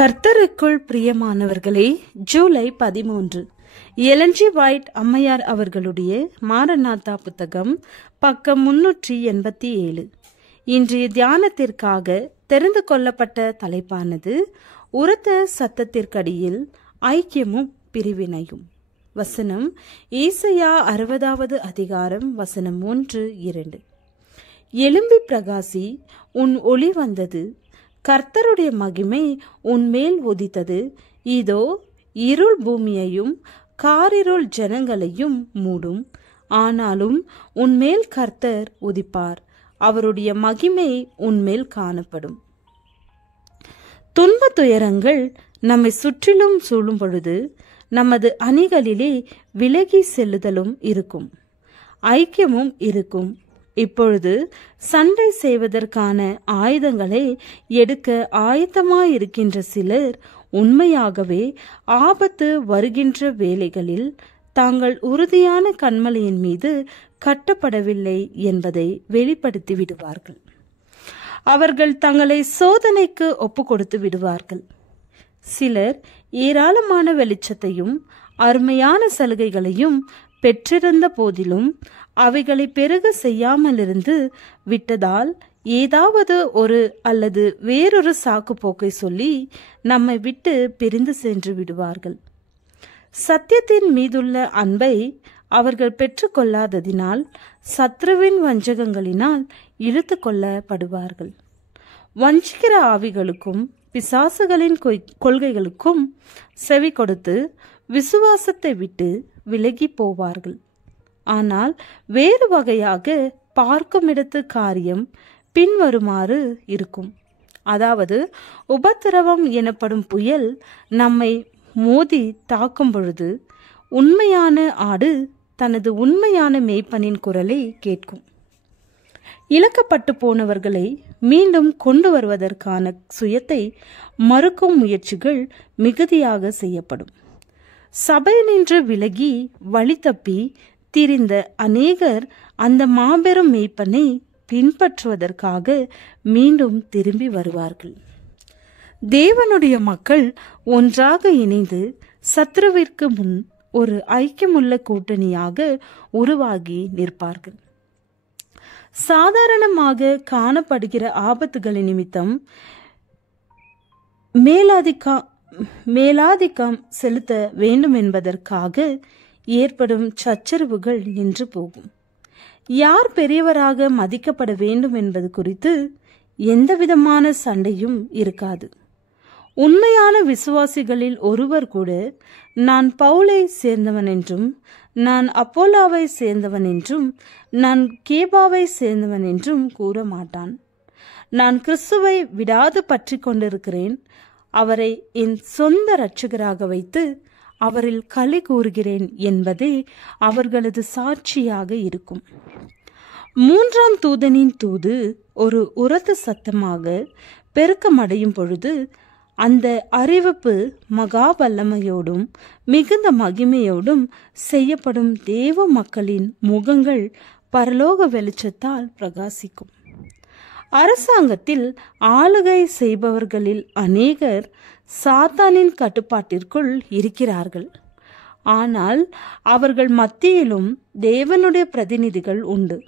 கர்த்தருக்குள் பிரியமானவர்களே, July 13 Elon G white அம்மையார் அவர்களுடைய மாரநாதா புத்தகம், பக்கம் 387. இன்றைய தியானத்திற்காக தெரிந்து கொள்ளப்பட்ட தலைப்பானது உரத்த சத்தத்திற்கடியில் ஐக்கியமும் பிரிவினையும். வசனம் ஏசாயா 60வது அதிகாரம் வசனம் 1-2. எழும்பி பிரகாசி, உன் ஒளி வந்தது, கர்த்தருடைய மகிமை உன்மேல் உதித்தது. இதோ இருள் பூமியையும் காரிருள் ஜனங்களையும் மூடும். ஆனாலும் உன்மேல் கர்த்தர் உதிப்பார், அவருடைய மகிமை உன்மேல் காணப்படும். துன்ப துயரங்கள் நம்மை சுற்றிலும் சூழும் பொழுது நமது அணிகளிலே விலகி செல்லுதலும் இருக்கும், ஐக்கியமும் இருக்கும். இப்பொழுது சண்டை செய்வதற்கான ஆயுதங்களை எடுக்க ஆயத்தமாயிருக்கின்ற சிலர் உண்மையாகவே ஆபத்து வருகின்ற வேளைகளில் தாங்கள் உறுதியான கன்மலையின் மீது கட்டப்படவில்லை என்பதை வெளிப்படுத்தி விடுவார்கள். அவர்கள் தங்களை சோதனைக்கு ஒப்பு கொடுத்து விடுவார்கள். சிலர் ஏராளமான வெளிச்சத்தையும் அருமையான சலுகைகளையும் பெற்றிருந்த போதிலும் அவைகளை பெருக செய்யாமலிருந்து விட்டதால் ஏதாவது ஒரு அல்லது வேறொரு சாக்கு போக்கை சொல்லி நம்மை விட்டு பிரிந்து சென்று விடுவார்கள். சத்தியத்தின் மீதுள்ள அன்பை அவர்கள் பெற்றுக்கொள்ளாததினால் சத்ருவின் வஞ்சகங்களினால் இழுத்து கொள்ளப்படுவார்கள். வஞ்சிக்கிற ஆவிகளுக்கும் பிசாசுகளின் கொள்கைகளுக்கும் செவி கொடுத்து விசுவாசத்தை விட்டு விலகி போவார்கள். ஆனால் வேறு வகையாக பார்க்குமிடத்து காரியம் பின்வருமாறு இருக்கும். அதாவது, உபத்திரவம் எனப்படும் புயல் நம்மை மோதி தாக்கும் பொழுது உண்மையான ஆடு தனது உண்மையான மேய்ப்பனின் குரலை கேட்கும். இழக்கப்பட்டு போனவர்களை மீண்டும் கொண்டு வருவதற்கான சுயத்தை மறுக்கும் முயற்சிகள் மிகுதியாக செய்யப்படும். சபை நின்று விலகி வழி தப்பி திரிந்த அநேகர் அந்த மாபெரும் மேய்ப்பனை பின்பற்றுவதற்காக மீண்டும் திரும்பி வருவார்கள். தேவனுடைய மக்கள் ஒன்றாக இணைந்து சத்ருவிற்கு முன் ஒரு ஐக்கியமுள்ள கூட்டணியாக உருவாகி நிற்பார்கள். சாதாரணமாக காணப்படுகிற ஆபத்துகளின் நிமித்தம் மேலாதிக்கம் செலுத்த வேண்டும் என்பதற்காக ஏற்படும் சச்சரவுகள் நின்று போகும். யார் பெரியவராக மதிக்கப்பட வேண்டும் என்பது குறித்து எந்தவிதமான சண்டையும் இருக்காது. உண்மையான விசுவாசிகளில் ஒருவர் கூட நான் பவுலை சேர்ந்தவன் என்றும், நான் அப்போலாவை சேர்ந்தவன் என்றும், நான் கேபாவை சேர்ந்தவன் என்றும் கூற மாட்டான். நான் கிறிஸ்துவை விடாது பற்றி கொண்டிருக்கிறேன், அவரை என் சொந்த இரட்சகராக வைத்து அவரில் களி கூறுகிறேன் என்பதே அவர்களது சாட்சியாக இருக்கும். மூன்றாம் தூதனின் தூது ஒரு உரத்த சத்தமாக பெருக்கமடையும் பொழுது அந்த அறிவிப்பு மகா வல்லமையோடும் மிகுந்த மகிமையோடும் செய்யப்படும் தேவ மக்களின் முகங்கள் பரலோக வெளிச்சத்தால் பிரகாசிக்கும். அரசாங்கத்தில் ஆளுகை செய்பவர்களில் அநேகர் சாத்தானின் கட்டுப்பாட்டிற்குள் இருக்கிறார்கள். ஆனால் அவர்கள் மத்தியிலும் தேவனுடைய பிரதிநிதிகள் உண்டு.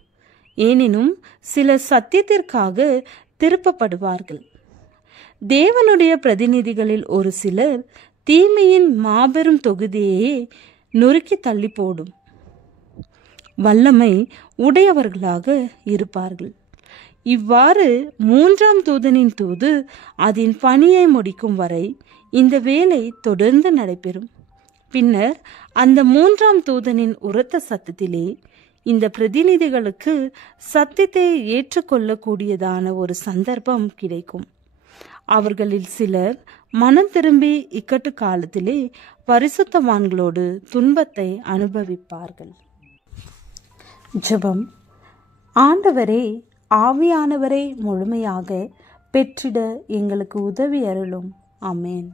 எனினும் சிலர் சத்தியத்திற்காக திருப்பப்படுவார்கள். தேவனுடைய பிரதிநிதிகளில் ஒரு சிலர் தீமையின் மாபெரும் தொகுதியை நொறுக்கி தள்ளி போடும் வல்லமை உடையவர்களாக இருப்பார்கள். இவ்வாறு மூன்றாம் தூதனின் தூது அதன் பணியை முடிக்கும் வரை இந்த வேலை தொடர்ந்து நடைபெறும். பின்னர் அந்த மூன்றாம் தூதனின் உரத்த சத்தத்திலே இந்த பிரதிநிதிகளுக்கு சத்தியத்தை ஏற்றுக்கொள்ளக்கூடியதான ஒரு சந்தர்ப்பம் கிடைக்கும். அவர்களில் சிலர் மனம் திரும்பி இக்கட்டு காலத்திலே பரிசுத்தவான்களோடு துன்பத்தை அனுபவிப்பார்கள். ஜெபம். ஆண்டவரே, ஆவியானவரை முழுமையாக பெற்றிட எங்களுக்கு உதவி அருளும். ஆமென்.